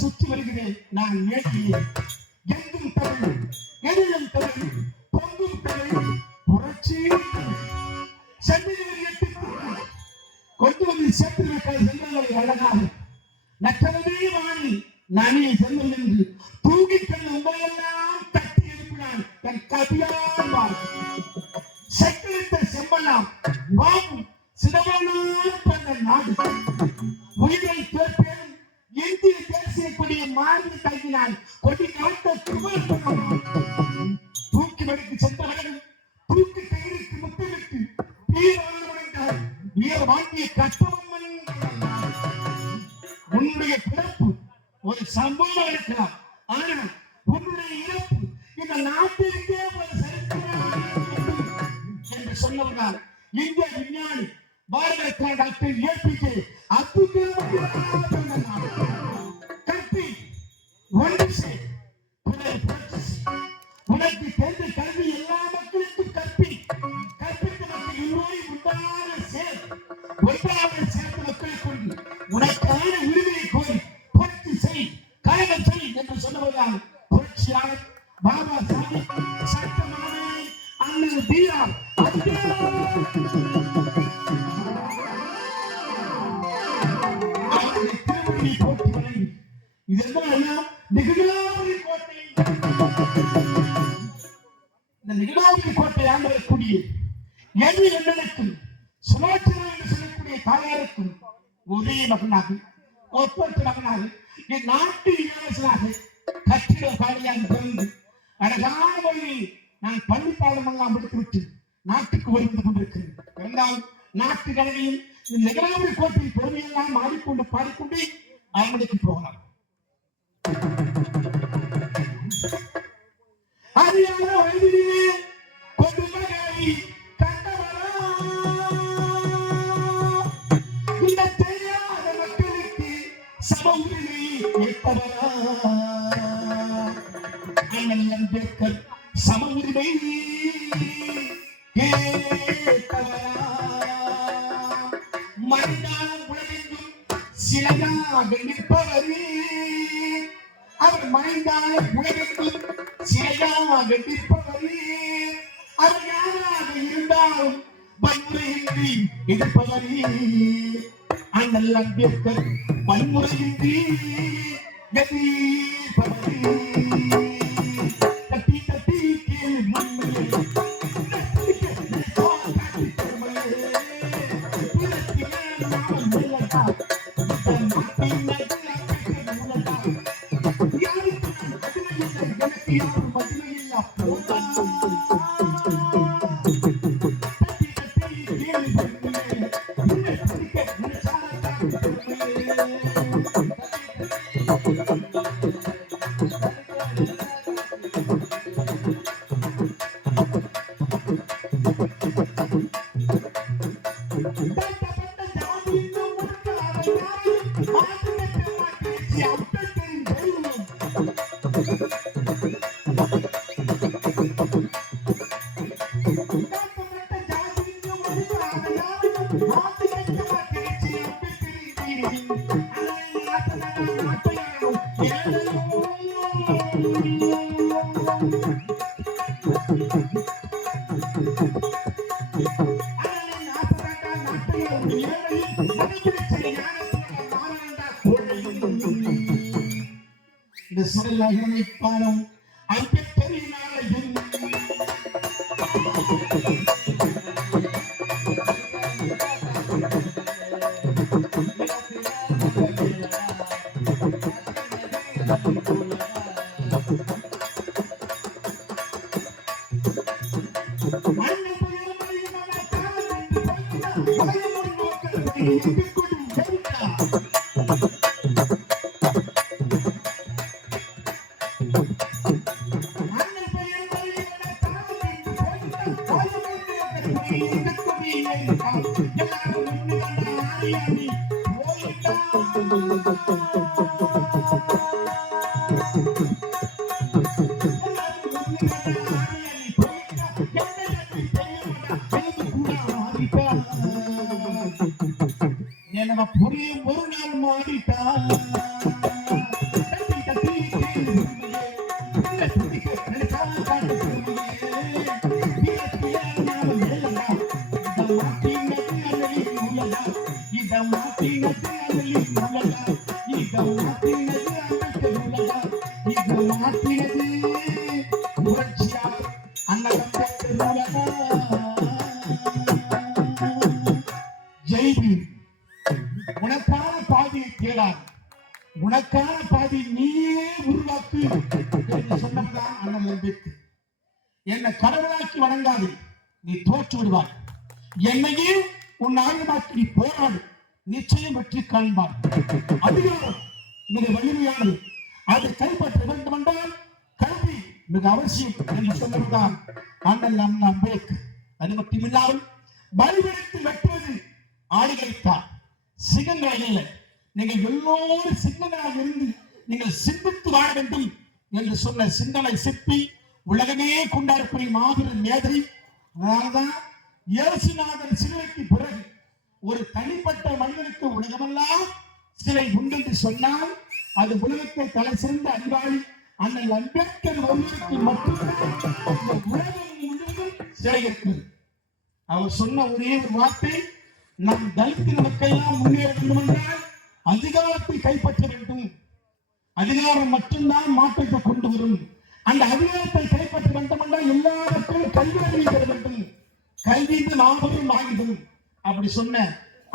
சுற்றி வருகிறேன் நான் மேட்டிலே எங்கும் தமிழ் எதிலும் தமிழ் பொங்கும் தமிழ் புரட்சி சென்னையில் கொண்டு வந்து சேர்த்திருக்கிற செல்வங்களை அழகாக நற்றவே வாணி நானே செல்வம் என்று தூங்கிக்கொண்டு உங்களையெல்லாம் தட்டி எழுப்பினான் தன் கவியால் செக்கிழித்த செம்பலாம் வாவும் சிதவனால் தந்த நாடு உயிரை கேட்பேன் இந்திய தேசிய கொடியை மாறி தங்கினான் கொடி காட்ட தூக்கி மடிக்கு சென்றவர்கள் தூக்கி கயிறுக்கு முத்தமிட்டு வீரவர்கள் வீர வாங்கிய கட்டவம் உன்னுடைய பிறப்பு ஒரு சம்பவம் இருக்கலாம் ஆனால் உன்னுடைய இறப்பு இந்த நாட்டிற்கே ஒரு சரித்திரம் என்று சொன்னவர்கள் இந்திய விஞ்ஞானி பாரத ரத்னா டாக்டர் ஏபிஜே அப்துல் கலாம் கல்வி ஒன்று செய், உனக்கு தெரிந்த கல்வி எல்லா மக்களுக்கும் கற்பித்து மக்கள் எல்லோரும் ஒன்றாக சேர்ந்த மக்களை கொண்டு உனக்கான உரிமையை கோரி புரட்சி செய், கழகம் செய் என்று சொன்னவர்கள் புரட்சியாளர் பாபா சாஹிப் சட்டமானவரை அண்ணன் பீரார் திருமணி போட்டி வழங்கி இதெல்லாம் நிகழாவதி கோட்டை. இந்த நிகழாவதி கோட்டை ஆண்டவரக்கூடிய எது எண்ணனுக்கும் சுமாற்றமா என்று சொல்லக்கூடிய தாயாருக்கும் ஒரே மகனாக ஒப்பற்ற மகனாக என் நாட்டு இளவரசனாக கட்டிட பாடியாக பிறந்து அழகான வழியில் நான் பள்ளி பாடம் எல்லாம் விடுத்துவிட்டு நாட்டுக்கு வருவது கொண்டிருக்கிறேன். இரண்டாவது நாட்டு கழகையில் நிகழாவதி கோட்டையில் பொறுமையெல்லாம் ஆடிக்கொண்டு பாடிக்கொண்டே அரண்மனைக்கு போகலாம். அறியாத வயதிலே கொண்டு மகளை கண்டவரா, இந்த தெரியாத மக்களுக்கு சம உரிமை ஏற்பவரா, அண்ணல் அம்பேத்கர் சம உரிமை கேட்டவரா, மனிதன் உலகெங்கும் சிலையாக நிற்பவரே, அவர் மறைந்தால் உலகெங்கும் சிலையாக நிற்பவரே, அவர் யாராக இருந்தாலும் வன்முறையின்றி எதிர்ப்பவரே, அண்ணல் அம்பேத்கர் வன்முறையின்றி எதிர்ப்பவரே. தட்டி தட்டி கேள்வி இந்த சுடலை பாடம் அம்பேத்கரினாலையும் புரியும் ஒரு நாள் மாறிட்டா உனக்கான பாதையை தேடாது, உனக்கான பாதை நீயே உருவாக்கு என்று சொன்னதுதான் அண்ணன் அம்பேத்கர். என்னை கடவுளாக்கி வணங்காது, நீ தோற்று விடுவாய். என்னையே உன் ஆயுதமாக்கி நீ போராடு, நிச்சயம் வெற்றி காண்பார். அதிகாரம் மிக வலிமையானது, அதை கைப்பற்ற வேண்டும் என்றால் கல்வி மிக அவசியம் என்று சொன்னதுதான் அண்ணல் அம்பேத்கர். அது மட்டுமில்லாமல் பலிபீடத்தை வெட்டுவது ஆடுகளைத்தான், சிங்கங்களை அல்ல. நீங்கள் எல்லோரும் சிங்கங்களாக இருந்து நீங்கள் சிந்தித்து வாழ வேண்டும் என்று சொன்ன சிந்தனை சிற்பி, உலகமே கொண்டாடக்கூடிய மாபெரும் மேதை. அதனால்தான் இயேசுநாதன் சிலுவைக்கு பிறகு ஒரு தனிப்பட்ட மனிதனுக்கு உலகமெல்லாம் சிலை உண்டு என்று சொன்னால் அது உலகத்தை தலை சிறந்த அறிவாளி அண்ணல் அம்பேத்கர் ஒருவருக்கு மட்டும்தான் உலகம் முழுவதும் சிலை இருக்கிறது. அவர் சொன்ன ஒரே ஒரு வார்த்தை, நம் தலித் மக்களெல்லாம் முன்னேற வேண்டும் என்றால் அதிகாரத்தை கைப்பற்ற வேண்டும். அதிகாரம் மட்டும்தான் மாற்றத்தை கொண்டு வரும். அந்த அதிகாரத்தை கைப்பற்ற வேண்டும் என்றால் எல்லா மக்களும் கல்வி அறிவு பெற வேண்டும். கல்வி மாபெரும் ஆயுதம். அப்படி சொன்ன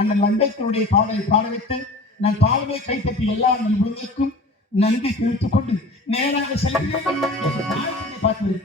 அண்ணல் அம்பேத்கருடைய பாடலை பாட வைத்து நான் தாழ்மை கைப்பற்றி எல்லா நிறுவனங்களுக்கும் நன்றி தெரிவித்துக் கொண்டு நேராக செல்கிறேன். பார்க்கிறேன்.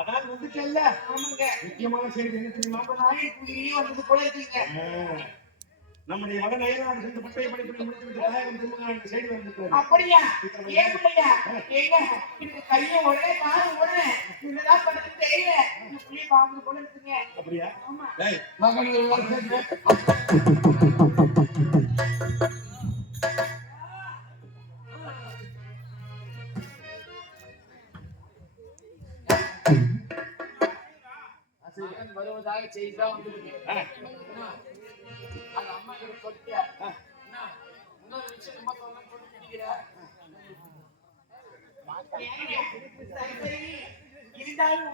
அதான் வந்துட்டல்ல. முக்கியமான செய்தி என்ன தெரியுமா? வந்தது போல இருக்குங்க. நம்முடைய மகன் ஐயனார் சென்று பட்டய படிப்பு முடித்துவிட்டு தாயகம் திருமணம் செய்தி வந்திருக்கிறது. அப்படியா? ஏன் பிள்ளையா? ஏங்க இதுக்கு கையை உடனே காலம் உடனே என்னதான் பண்ணுறது தெரியல. புள்ளி பாம்பு போல இருக்குங்க. அப்படியா? ஆமா. டேய் மகன் ஒரு வார்த்தை வருவதாக செய்தா வந்துருக்கு. அந்த அம்மா கிட்ட சொல்லிட்டியா? இன்னொரு விஷயம் நம்ம இருந்தாலும்